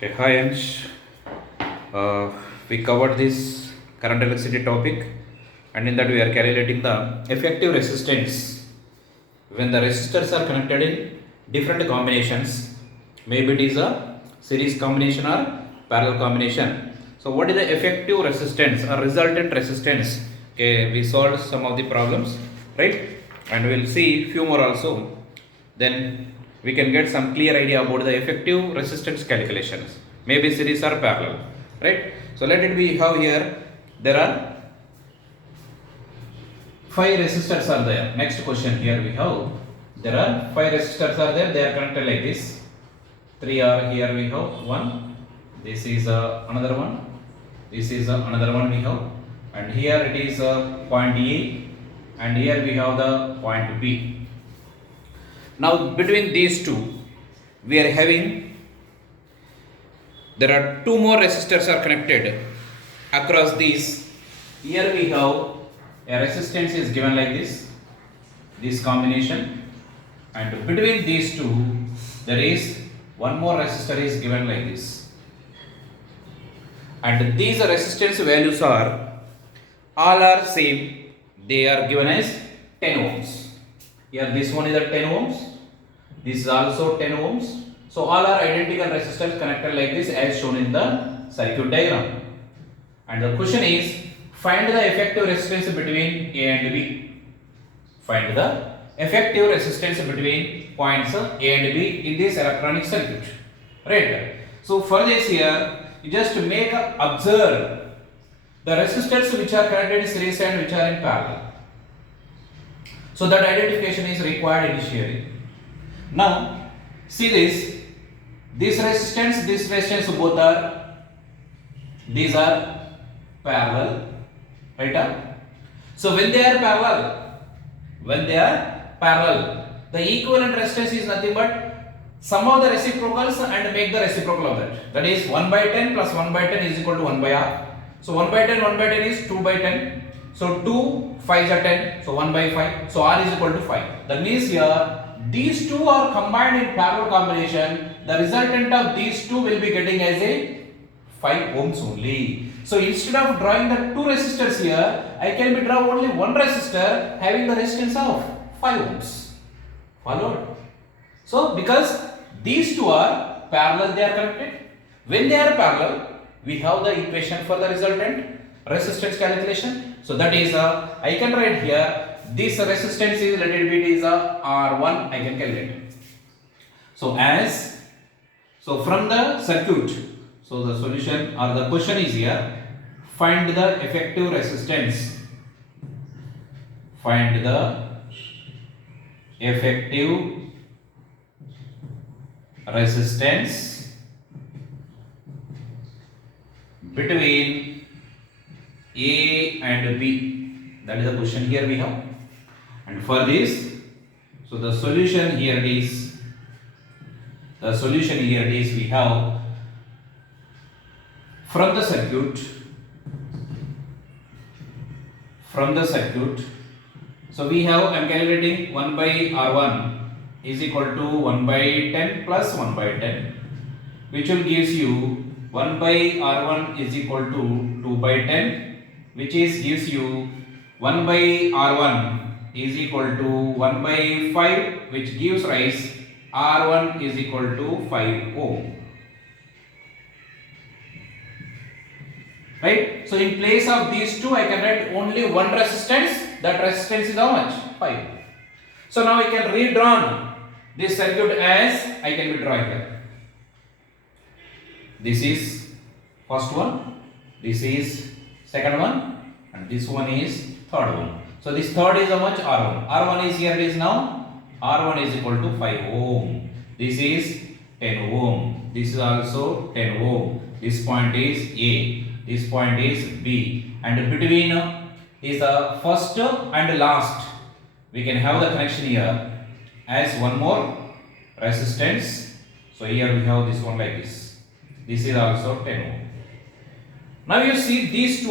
Okay, hi Ansh. We covered this current electricity topic, and in that we are calculating the effective resistance when the resistors are connected in different combinations. Maybe it is a series combination or parallel combination. So, what is the effective resistance or resultant resistance? Okay, we solved some of the problems, right? And we'll see few more also. Then we can get some clear idea about the effective resistance calculations. Maybe series or parallel, right? So let it be how here there are 5 resistors are there. Next question here we have there are 5 resistors are there. They are connected like this. 3 are here we have one. This is another one. This is another one we have, and here it is point A, and here we have the point B. Now between these two, we are having there are two more resistors are connected across these. Here we have a resistance is given like this combination, and between these two there is one more resistor is given like this, and these resistance values are all are same. They are given as 10 ohms. Here this one is a 10 ohms. This is also 10 ohms. So all are identical resistors connected like this as shown in the circuit diagram. And the question is, find the effective resistance between A and B. Find the effective resistance between points A and B in this electronic circuit. Right. So for this here, you just observe the resistors which are connected in series and which are in parallel. So that identification is required initially. Now see this resistance both are, these are parallel, right? So when they are parallel, the equivalent resistance is nothing but sum of the reciprocals and make the reciprocal of that. That is 1 by 10 plus 1 by 10 is equal to 1 by R. So 1 by 10 is 2 by 10. So 2 5s are 10. So 1 by 5. So R is equal to 5. That means here these two are combined in parallel combination. The resultant of these two will be getting as a 5 ohms only. So instead of drawing the two resistors here, I can be draw only one resistor having the resistance of 5 ohms. Followed? So because these two are parallel, they are connected. When they are parallel, we have the equation for the resultant resistance calculation. So that is I can write here this resistance is, let it be, is R1. I can calculate. So from the circuit, so the solution or the question is here, find the effective resistance. Find the effective resistance between A and B. That is the question here we have. And for this, so the solution here is we have from the circuit, so we have, I am calculating 1 by R1 is equal to 1 by 10 plus 1 by 10, which will gives you 1 by R1 is equal to 2 by 10, which is gives you 1 by R1 is equal to 1 by 5, which gives rise R1 is equal to 5 ohm. Right? So in place of these two, I can write only one resistance. That resistance is how much? 5. So now I can redraw this circuit as I can be drawing here. This is first one, this is second one, and this one is third one. So this third is how much? R1. R1 is here, it is now R1 is equal to 5 ohm. This is 10 ohm. This is also 10 ohm. This point is A. This point is B. And between is the first and last, we can have the connection here as one more resistance. So here we have this one like this. This is also 10 ohm. Now you see these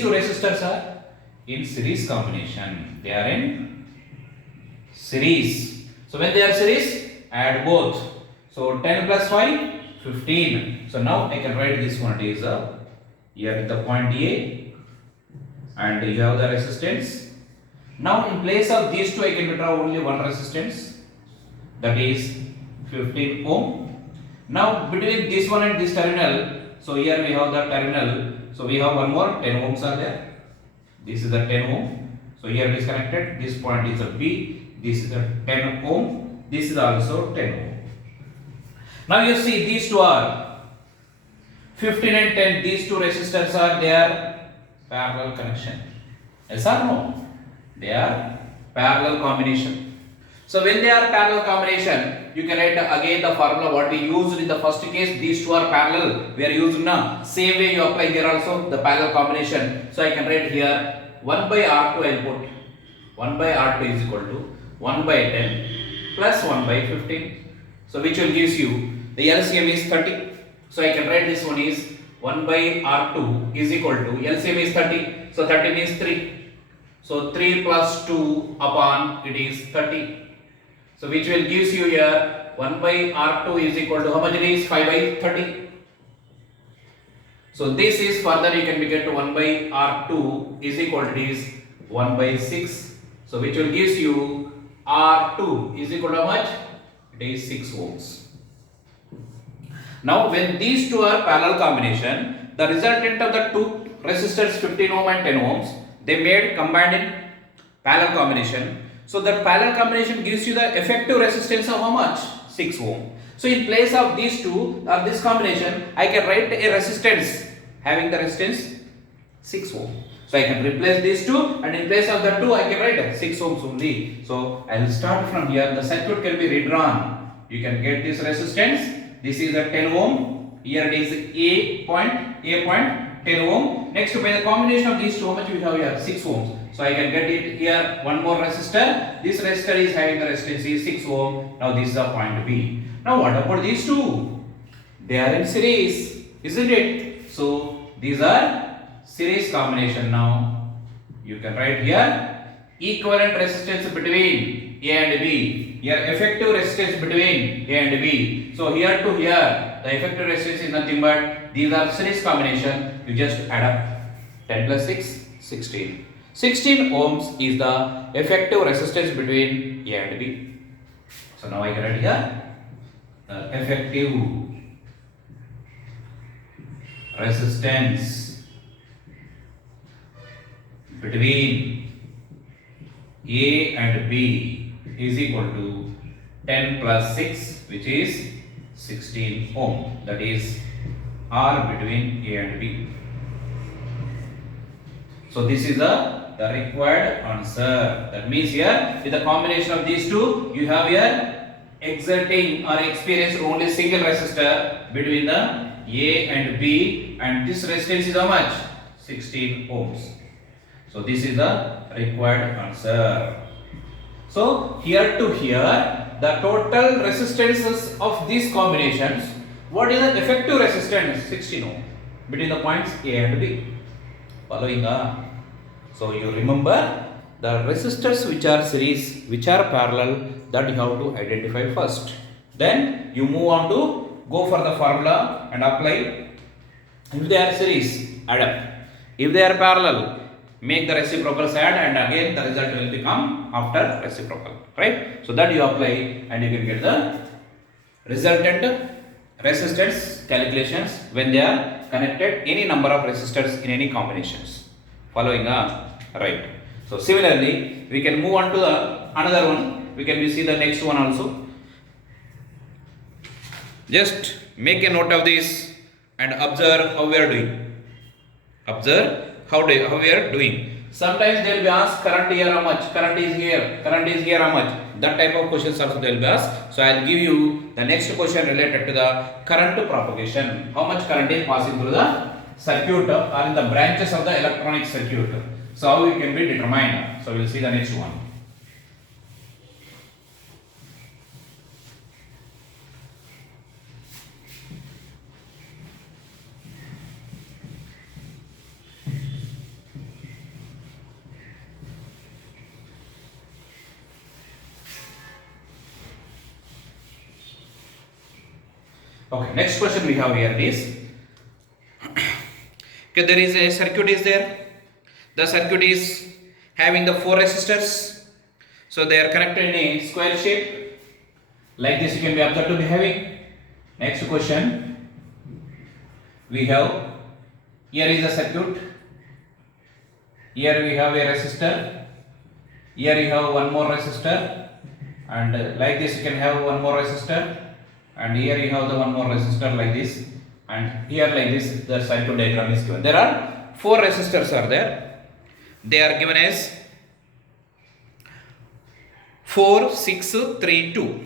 two resistors are in series combination. They are in series. So when they are series, add both. So 10 plus 5, 15. So now I can write this one. It is here at the point A, and you have the resistance. Now in place of these two, I can draw only one resistance, that is 15 ohm. Now between this one and this terminal, so here we have the terminal, so we have one more 10 ohms are there. This is the 10 ohm. So here it is connected. This point is a B. This is the 10 ohm. This is also 10 ohm. Now you see these two are 15 and 10. These two resistors are their parallel connection. Yes or no? They are parallel combination. So when they are parallel combination, you can write again the formula what we used in the first case. These two are parallel. We are using now. Same way you apply here also the parallel combination. So I can write here 1 by R2 I will put. 1 by R2 is equal to 1 by 10 plus 1 by 15. So which will gives you the LCM is 30. So I can write this one is 1 by R2 is equal to LCM is 30. So 30 means 3. So 3 plus 2 upon it is 30. So which will gives you here 1 by R2 is equal to how much it is? 5 by 30. So this is further you can get to 1 by R2 is equal to is 1 by 6. So which will gives you R2 is equal to how much? It is 6 ohms. Now when these two are parallel combination, the resultant of the two resistors 15 ohm and 10 ohms, they made combined in parallel combination. So the parallel combination gives you the effective resistance of how much? 6 ohm. So in place of these two or this combination, I can write a resistance having the resistance 6 ohm. So I can replace these two, and in place of the two I can write 6 ohms only. So I will start from here. The circuit can be redrawn. You can get this resistance. This is a 10 ohm. Here it is A point 10 ohm. Next by the combination of these two, how much we have here? 6 ohms. So I can get it here one more resistor. This resistor is having the resistance is 6 ohm. Now this is a point B. Now what about these two? They are in series, isn't it? So these are series combination. Now you can write here equivalent resistance between A and B. Here effective resistance between A and B. So here to here the effective resistance is nothing but these are series combination. You just add up 10 plus 6, 16. 16 ohms is the effective resistance between A and B. So now I can write here the effective resistance between A and B is equal to 10 plus 6, which is 16 ohm. That is R between A and B. So this is the required answer. That means here with the combination of these two, you have here exerting or experienced only single resistor between the A and B, and this resistance is how much? 16 ohms. So this is the required answer. So here to here the total resistances of these combinations, what is the effective resistance? 16 ohm between the points A and B. Following so you remember the resistors which are series, which are parallel, that you have to identify first. Then you move on to go for the formula and apply. If they are series, add up. If they are parallel, make the reciprocals add, and again the result will become after reciprocal, right? So that you apply and you can get the resultant resistance calculations when they are connected any number of resistors in any combinations. Following right. So similarly we can move on to the another one. We can see the next one also. Just make a note of this and observe how we are doing. Observe how we are doing. Sometimes they will be asked current here how much, current is here how much. That type of questions also they will be asked. So I will give you the next question related to the current propagation. How much current is passing through the circuit or in the branches of the electronic circuit. So how it can be determined. So we will see the next one. Okay, next question we have here is, okay, there is a circuit is there. The circuit is having the four resistors. So they are connected in a square shape. Like this you can be observed to be having. Next question. We have, here is a circuit. Here we have a resistor. Here you have one more resistor. And like this you can have one more resistor. And here you have the one more resistor like this. And here like this the circuit diagram is given. There are four resistors are there. They are given as 4, 6, 3, 2.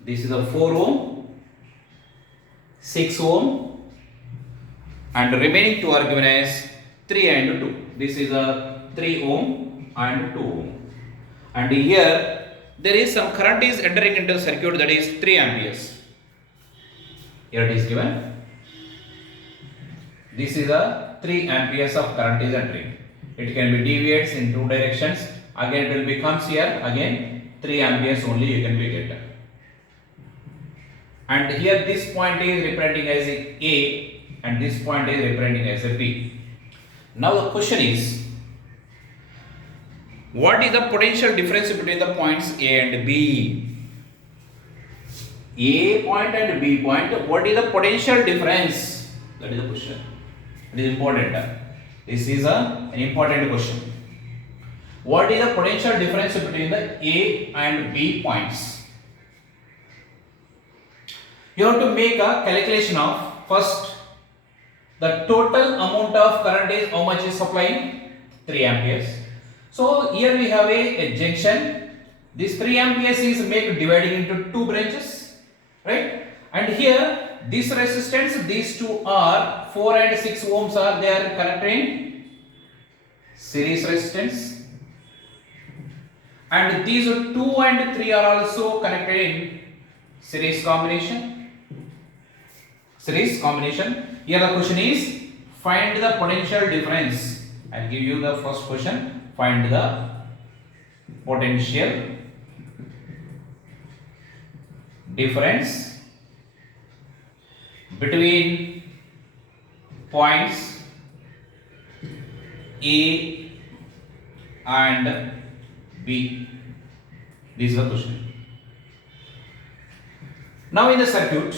This is a 4 ohm, 6 ohm, and remaining two are given as 3 and 2. This is a 3 ohm and 2 ohm. And here there is some current is entering into the circuit, that is 3 amperes. Here it is given. This is a 3 amperes of current is entering. It can be deviates in two directions. Again it will becomes here again 3 amperes only you can be get. And here this point is representing as A and this point is representing as a B. Now the question is, what is the potential difference between the points A and B? A point and B point, what is the potential difference? That is the question. It is important. This is an important question. What is the potential difference between the A and B points? You have to make a calculation of, first, the total amount of current is how much is supplying? 3 amperes. So here we have a junction. This 3 amperes is make dividing into two branches, right? And here this resistance, these two are 4 and 6 ohms are they are connected in series resistance. And these 2 and 3 are also connected in series combination. Series combination. Here the question is, find the potential difference. I'll give you the first question. Find the potential difference between points A and B. This is the question. Now in the circuit,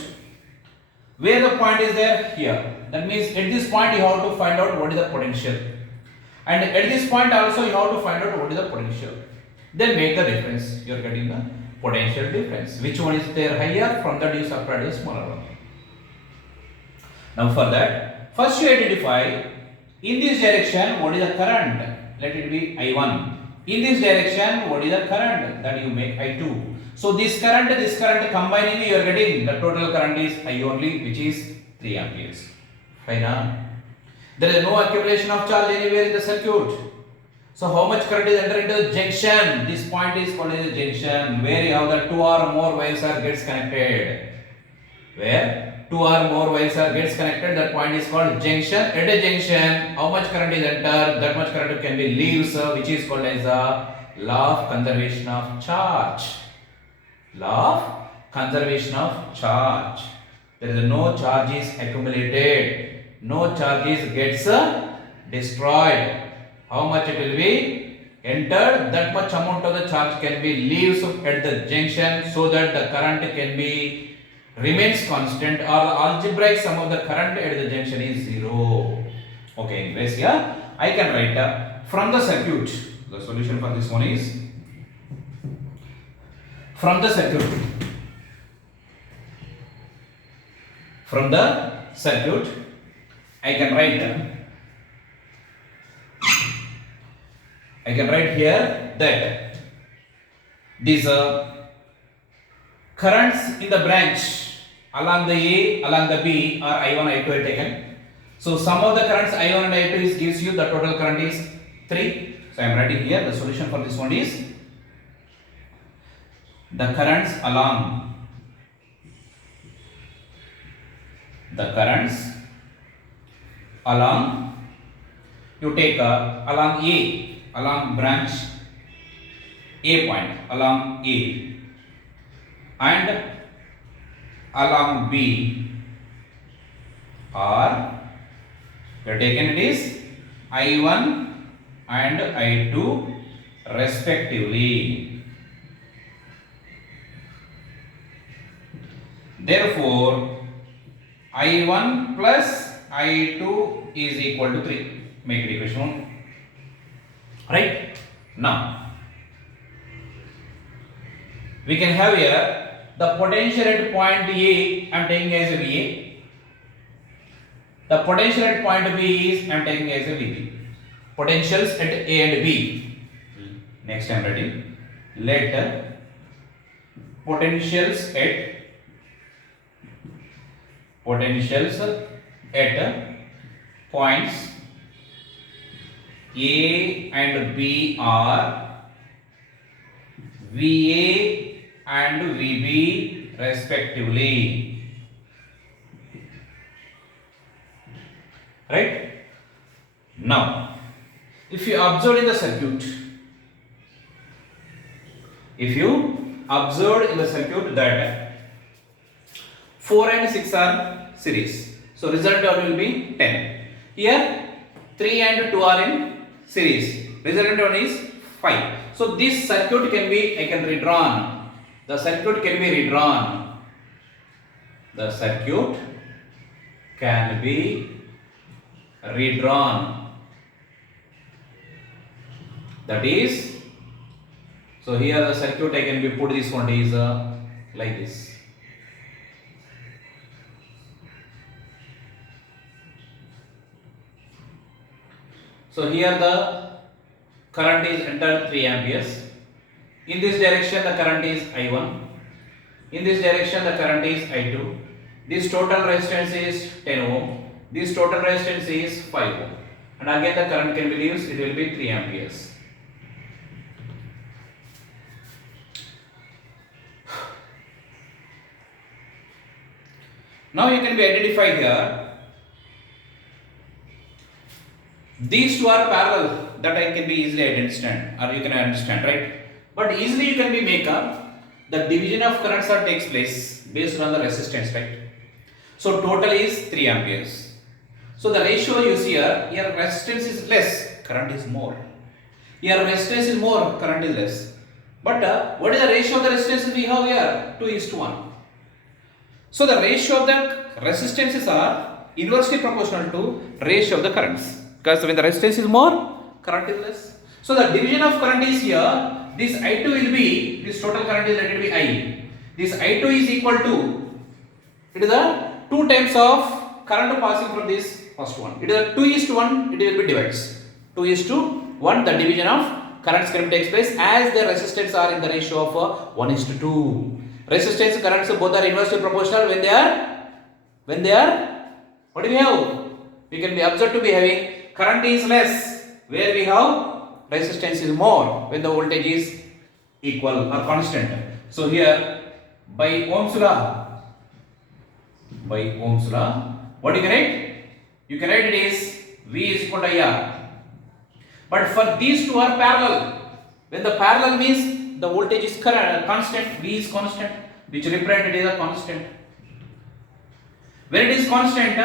where the point is there? Here. That means at this point you have to find out what is the potential. And at this point also you have to find out what is the potential. Then make the difference. You are getting the potential difference. Which one is there higher? From that you subtract a smaller one. Now for that, first you identify in this direction what is the current. Let it be I1. In this direction what is the current? That you make I2. So this current combining you are getting the total current is I only, which is 3 amperes. Fine. There is no accumulation of charge anywhere in the circuit. So how much current is entering into the junction? This point is called as a junction, where you have the 2 or more wires are gets connected. Where 2 or more wires are gets connected, that point is called junction. At a junction, how much current is entered? That much current can be leaves, which is called as a law of conservation of charge. Law of conservation of charge. There is no charge is accumulated. No charges gets destroyed. How much it will be entered, that much amount of the charge can be leaves at the junction, so that the current can be remains constant, or the algebraic sum of the current at the junction is 0. Okay, anyways, here I can write from the circuit. The solution for this one is, from the circuit I can write here that these currents in the branch along the A, along the B are I1, I2 are taken. So sum of the currents I1 and I2 is gives you the total current is 3. So I am writing here the solution for this one is, the currents along you take along A, along branch A point, along A, and along B are, we have taken it is I1 and I2 respectively. Therefore, I1 plus I2 is equal to 3. Make it equation 1. Right? Now, we can have here the potential at point A, I am taking as a VA. The potential at point B is I am taking as a VB. Potentials at A and B. Next I am writing. Let potentials at points A and B are VA and VB respectively. Right? Now, if you observe in the circuit, that 4 and 6 are series, so resultant will be 10. Here 3 and 2 are in series, resultant one is 5. So this circuit can be redrawn. The circuit can be redrawn. The circuit can be redrawn. That is, so here the circuit I can be put this one is like this. So here the current is entered 3 amperes. In this direction the current is I1. In this direction the current is I2. This total resistance is 10 ohm. This total resistance is 5 ohm. And again the current can be used, it will be 3 amperes. Now you can be identified here. These two are parallel, that I can be easily understand, or you can understand, right? But easily you can be make up the division of currents that takes place based on the resistance, right? So total is 3 amperes. So the ratio you see here resistance is less, current is more. Here resistance is more, current is less. But what is the ratio of the resistance we have here? 2:1. So the ratio of the resistances are inversely proportional to ratio of the currents. Because when the resistance is more, current is less. So the division of current is here. This I2 will be, this total current is let it be I. This I2 is equal to, it is the 2 times of current passing from this first one. It is a 2:1, it will be divides. 2:1, the division of currents can takes place as the resistance are in the ratio of 1:2. Resistance currents both are inversely proportional when they are, what do we have? We can be observed to be having current is less where we have resistance is more when the voltage is equal or constant. So here by Ohm's law, what you can write? You can write it is V is equal to IR. But for these two are parallel. When the parallel means the voltage is constant, V is constant, which represent it is a constant. When it is constant,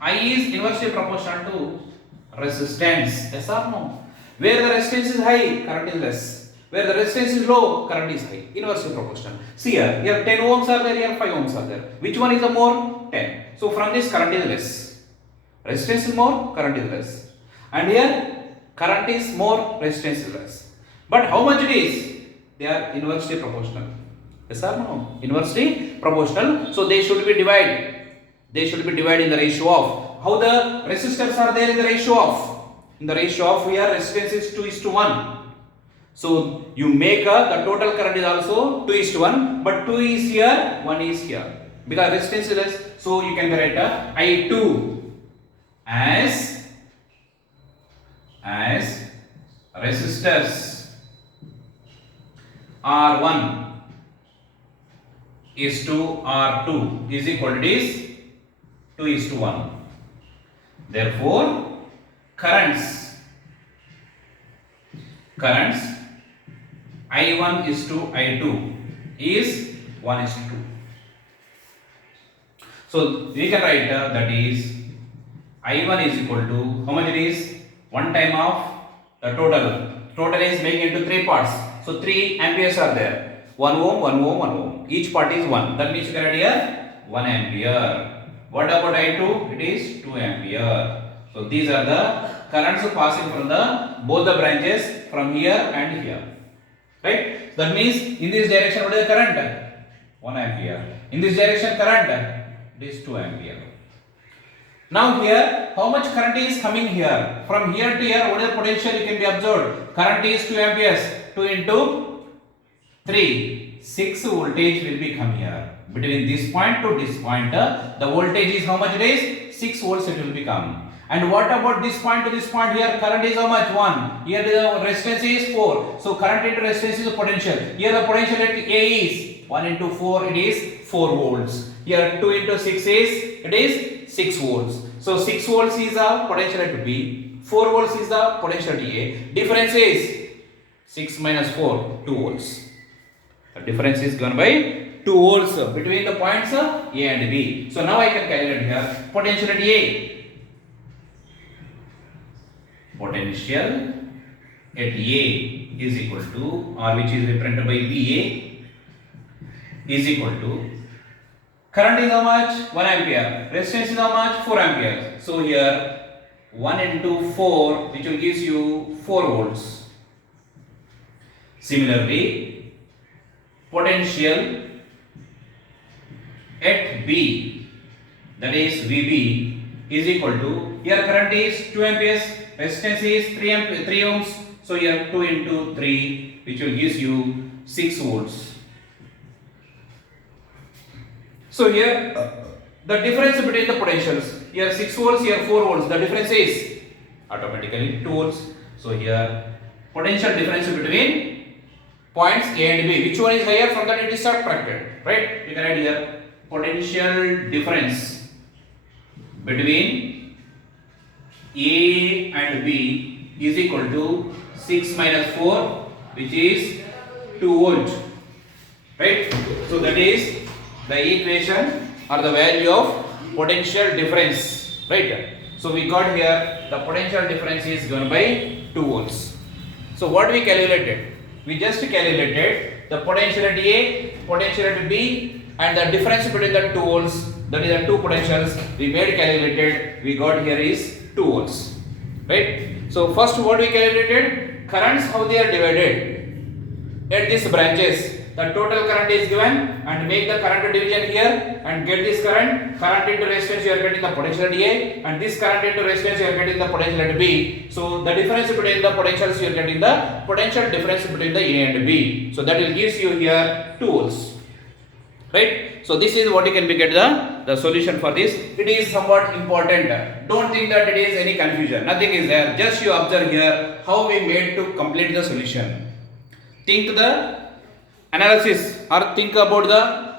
I is inversely proportional to resistance. Yes or no? Where the resistance is high, current is less. Where the resistance is low, current is high. Inversely proportional. See here 10 ohms are there, here 5 ohms are there. Which one is the more? 10. So from this current is less. Resistance is more, current is less. And here current is more, resistance is less. But how much it is? They are inversely proportional. Yes or no? Inversely proportional. So they should be divided. They should be divided in the ratio of. How the resistors are there in the ratio of? In the ratio of here resistance is 2:1. So you make the total current is also 2:1, but 2 is here, 1 is here. Because resistance is less, so you can write I2 as resistors R1 is to R2 is equal to this 2:1. Therefore, currents I1 is to I2 is 1:2. So we can write that is I1 is equal to how much it is? 1 time of the total. Total is making into 3 parts. So 3 amperes are there. 1 ohm, 1 ohm, 1 ohm. Each part is 1. That means you can add here 1 ampere. What about I2? It is 2 ampere. So these are the currents passing from the both the branches from here and here. Right? That means in this direction what is the current? 1 ampere. In this direction current? It is 2 ampere. Now here, how much current is coming here? From here to here, what is the potential you can be observed? Current is 2 amperes. 2 into 3. 6 voltage will be come here. Between this point to this point, the voltage is how much it is? 6 volts it will become. And what about this point to this point here? Current is how much? 1. Here the resistance is 4. So current into resistance is the potential. Here the potential at A is 1 into 4, it is 4 volts. Here 2 into 6 is, it is 6 volts. So 6 volts is the potential at B, 4 volts is the potential at A. Difference is 6 minus 4, 2 volts. The difference is given by 2 volts between the points A and B. So now I can calculate here potential at A. Potential at A is equal to, or which is represented by VA, is equal to current is how much? 1 ampere. Resistance is how much? 4 ampere. So here 1 into 4, which will gives you 4 volts. Similarly, potential at B, that is VB, is equal to, here current is 2 amperes, resistance is 3 ohms. So here 2 into 3, which will gives you 6 volts. So here the difference between the potentials, here 6 volts, here 4 volts, the difference is automatically 2 volts. So here potential difference between points A and B, which one is higher, from that it is subtracted, right? You can add here potential difference between A and B is equal to 6 minus 4, which is 2 volt, right? So that is the equation or the value of potential difference, right? So we got here the potential difference is given by 2 volts. So what we calculated? We just calculated the potential at A, potential at B, and the difference between the 2 volts, that is the two potentials we made calculated, we got here is 2 volts, right? So first what we calculated? Currents, how they are divided at these branches. The total current is given and make the current division here and get this current into resistance you are getting the potential at A, and this current into resistance you are getting the potential at B. So the difference between the potentials you are getting the potential difference between the A and B. So that will gives you here 2 volts, right? So this is what you can be get the solution for this. It is somewhat important. Don't think that it is any confusion. Nothing is there. Just you observe here how we made to complete the solution. Think the analysis or think about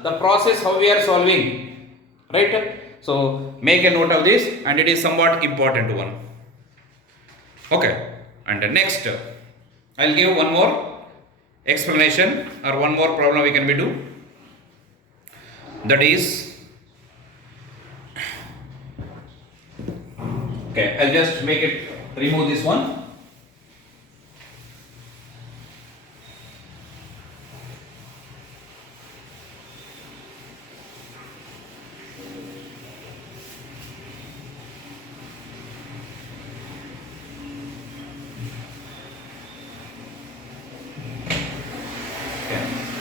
the process how we are solving, right? So make a note of this, and it is somewhat important one. Okay, and next I'll give one more explanation or one more problem we can be do. That is, okay, I'll just make it, remove this one.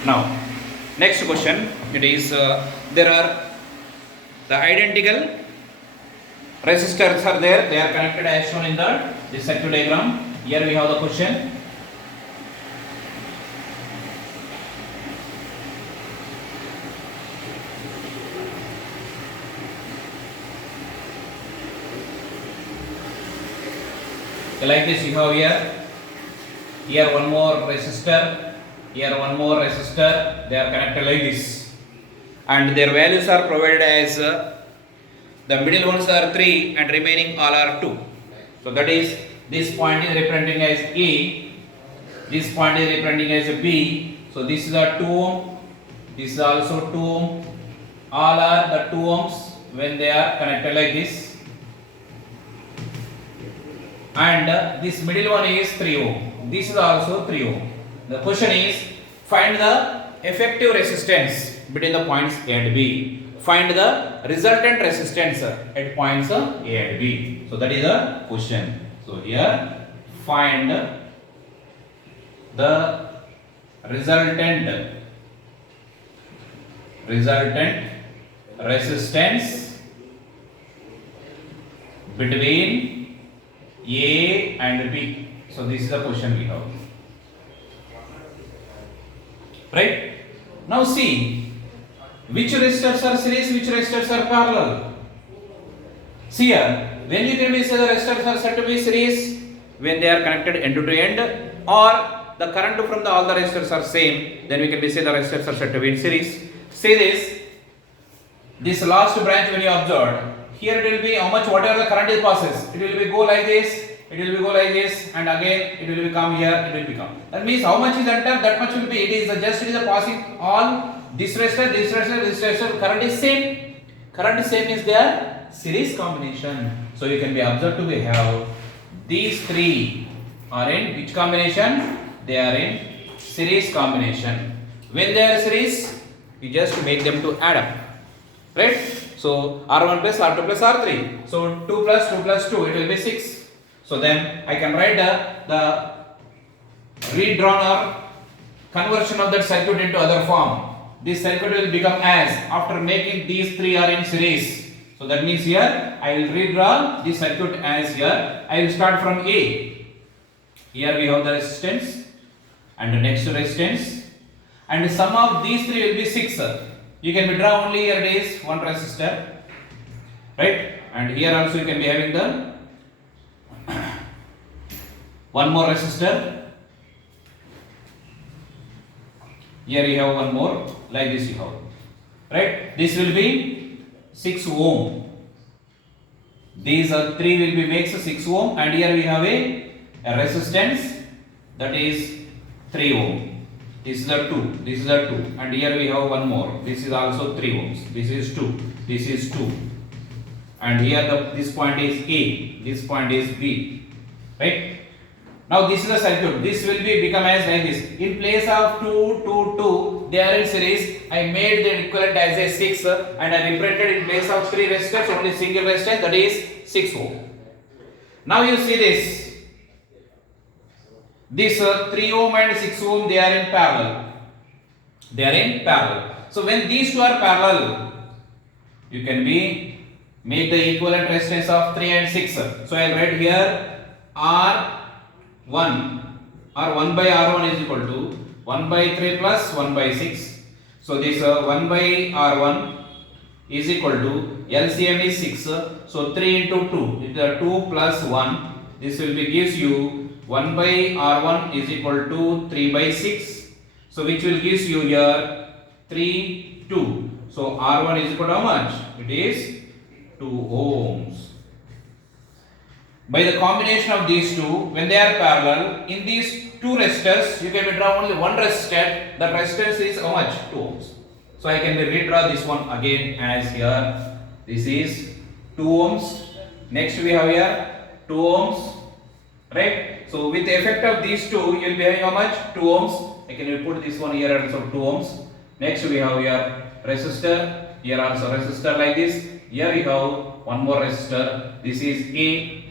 Now, next question, it is there are the identical resistors are there, they are connected as shown in the circuit diagram. Here we have the question. Like this, you have here one more resistor, here one more resistor, they are connected like this, and their values are provided as the middle ones are 3 and remaining all are 2. So that is, this point is representing as A, this point is representing as B. So this is a 2 ohm, this is also 2 ohm, all are the 2 ohms when they are connected like this. and this middle one is 3 ohm. This is also 3 ohm. The question is find the effective resistance between the points A and B. Find the resultant resistance at points A and B. So that is the question. So here find the resultant resistance between A and B. So this is the question we have. Right? Now see which resistors are series, which resistors are parallel. See here, when you can be say the resistors are said to be series when they are connected end to end, or the current from all the resistors are same, then we can be say the resistors are said to be in series. Say this last branch when you observed, here it will be how much whatever the current is passes, it will be go like this, it will be go like this, and again it will become here, it will become. That means how much is entered, that much will be, it is just it is a passing all this resistor, current is same. Current is same is their series combination. So you can be observed to be have these three are in which combination? They are in series combination. When they are series, you just make them to add up. Right? So R1 plus R2 plus R3. So 2 plus 2 plus 2, it will be 6. So then I can write the redrawn or conversion of that circuit into other form. This circuit will become as after making these three are in series. So that means here I will redraw this circuit as here. I will start from A. Here we have the resistance and the next resistance, and the sum of these three will be 6. You can be draw only here it is one resistor, right? And here also you can be having the one more resistor. Here you have one more, like this you have, right? This will be 6 ohm. These are three will be makes 6 ohm, and here we have a resistance that is 3 ohm. This is a 2, this is a 2, and here we have one more. This is also 3 ohms. This is 2, this is 2, and here this point is A, this point is B, right? Now this is a circuit. This will be become as like this. In place of 2, 2, 2, they are in series. I made the equivalent as a 6, and I reprinted in place of 3 resistors only single resistor, that is 6 ohm. Now you see this. This 3 ohm and 6 ohm, they are in parallel. They are in parallel. So when these two are parallel, you can be make the equivalent resistance of 3 and 6. So I will write here R1 or 1 by R1 is equal to 1 by 3 plus 1 by 6. So this 1 by R1 is equal to LCM is 6. So 3 into 2 is 2 plus 1. This will be gives you 1 by R1 is equal to 3 by 6. So which will gives you here 3, 2. So R1 is equal to how much? It is 2 ohms. By the combination of these two, when they are parallel, in these two resistors, you can draw only one resistor. The resistance is how much? 2 ohms. So I can redraw this one again as here. This is 2 ohms. Next we have here 2 ohms. Right? So with the effect of these two, you will be having how much? 2 ohms. I can put this one here also 2 ohms. Next we have here resistor. Here also resistor like this. Here we have one more resistor. This is A.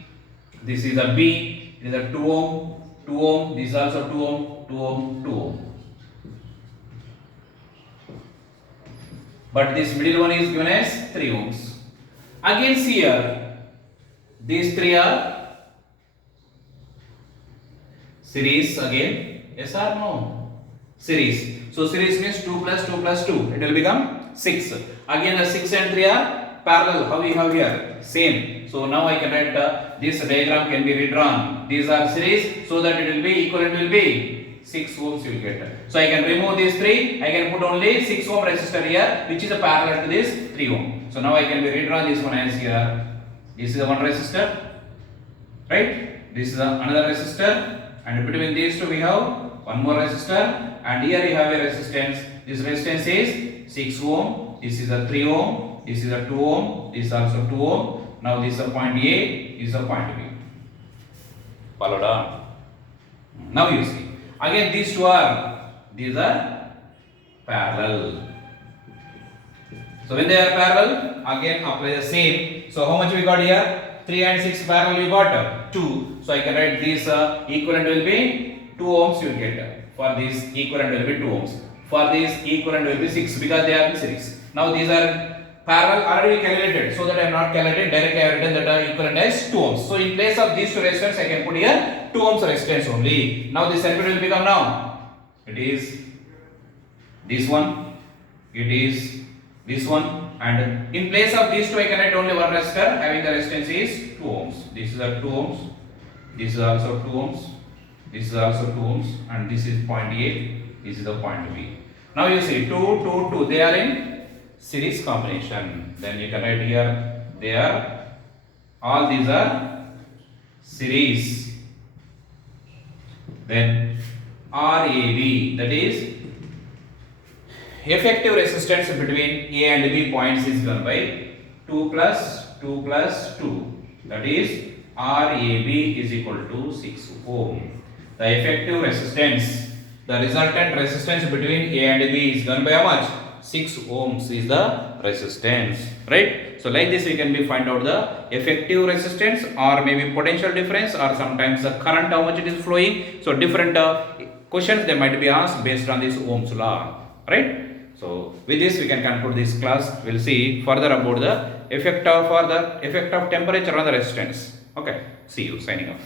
This is a B. This is a 2 ohm. 2 ohm. This is also 2 ohm. 2 ohm. 2 ohm. But this middle one is given as 3 ohms. Again see here. These three are series again. Yes or no? Series. So series means 2 plus 2 plus 2. It will become 6. Again the 6 and 3 are parallel. How we have here? Same. So now I can write this diagram can be redrawn. These are series, so that it will be equivalent will be 6 ohms you will get. So I can remove these 3. I can put only 6 ohm resistor here, which is a parallel to this 3 ohm. So now I can be redrawn this one as here. This is one resistor, right? This is another resistor. And between these two we have one more resistor, and here you have a resistance. This resistance is 6 ohm, this is a 3 ohm, this is a 2 ohm, this is also 2 ohm. Now this is a point A, this is a point B. Followed on. Now you see. Again these are parallel. So when they are parallel, again apply the same. So how much we got here? 3 and 6 parallel you got 2. So I can write this equivalent will be 2 ohms you will get. For this equivalent will be 2 ohms. For this equivalent will be 6 because they are in series. Now these are parallel already calculated. So that I am not calculated directly I have written that equivalent as 2 ohms. So in place of these two resistance I can put here 2 ohms resistance only. Now this circuit will become now. It is this one. It is this one, and in place of these two I can write only one resistor having the resistance is 2 ohms. This is a 2 ohms, this is also 2 ohms, this is also 2 ohms, and this is point A, this is the point B. Now you see 2, 2, 2, they are in series combination. Then you can write here they are, all these are series. Then RAB, that is effective resistance between A and B points is given by 2 plus 2 plus 2. That is RAB is equal to 6 ohm. The effective resistance, the resultant resistance between A and B is given by how much? 6 ohms is the resistance, right? So like this we can be find out the effective resistance or maybe potential difference or sometimes the current how much it is flowing. So different questions they might be asked based on this Ohm's law, right? So with this we can conclude this class. We'll see further about the effect of temperature on the resistance. Okay, see you, signing off.